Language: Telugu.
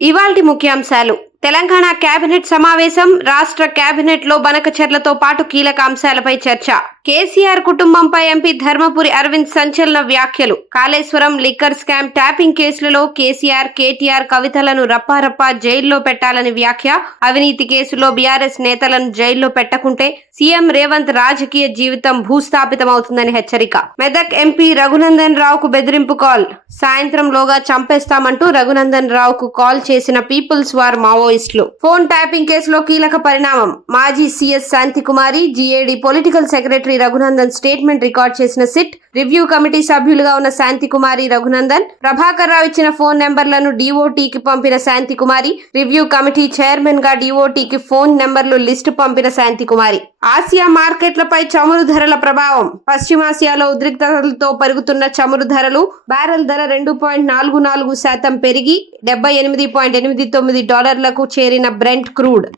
ఇవాల్టి ముఖ్యాంశాలు. తెలంగాణ కేబినెట్ సమావేశం. రాష్ట్ర కేబినెట్ లో బనకచెర్లతో పాటు కీలక అంశాలపై చర్చ. కేసీఆర్ కుటుంబంపై ఎంపీ ధర్మపురి అరవింద్ సంచలన వ్యాఖ్యలు. కాళేశ్వరం లిక్కర్ స్కామ్ ట్యాపింగ్ కేసులలో కేసీఆర్, కేటీఆర్ కవితలను రప్పారప్పా జైల్లో పెట్టాలని వ్యాఖ్య. అవినీతి కేసులో బీఆర్ఎస్ నేతలను జైల్లో పెట్టకుంటే సీఎం రేవంత్ రాజకీయ జీవితం భూస్థాపితమవుతుందని హెచ్చరిక. మెదక్ ఎంపీ రఘునందన్ రావుకు బెదిరింపు కాల్. సాయంత్రంలోగా చంపేస్తామంటూ రఘునందన్ రావుకు కాల్ చేసిన పీపుల్స్ వార్ మావోయిస్టులు. ఫోన్ ట్యాపింగ్ కేసులో కీలక పరిణామం. మాజీ CS Santhi Kumari, GAD political secretary Raghunandan statement record చేసిన సిట్. రివ్యూ కమిటీ సభ్యులుగా ఉన్న శాంతికుమారి, రఘునందన్, ప్రభాకర్ రావు ఇచ్చిన ఫోన్ నెంబర్లను డీఓటీకి పంపిన శాంతికుమారి, రివ్యూ కమిటీ చైర్మన్ గా డీఓటీకి ఫోన్ నెంబర్లు లిస్టు పంపిన శాంతికుమారి. ఆసియా మార్కెట్లపై చమురు ధరల ప్రభావం. పశ్చిమాసియాలో ఉద్రిక్తతలతో పెరుగుతున్న చమురు ధరలు. బ్యారెల్ ధర 2.44% పెరిగి $78.89 చేరిన బ్రెంట్ క్రూడ్.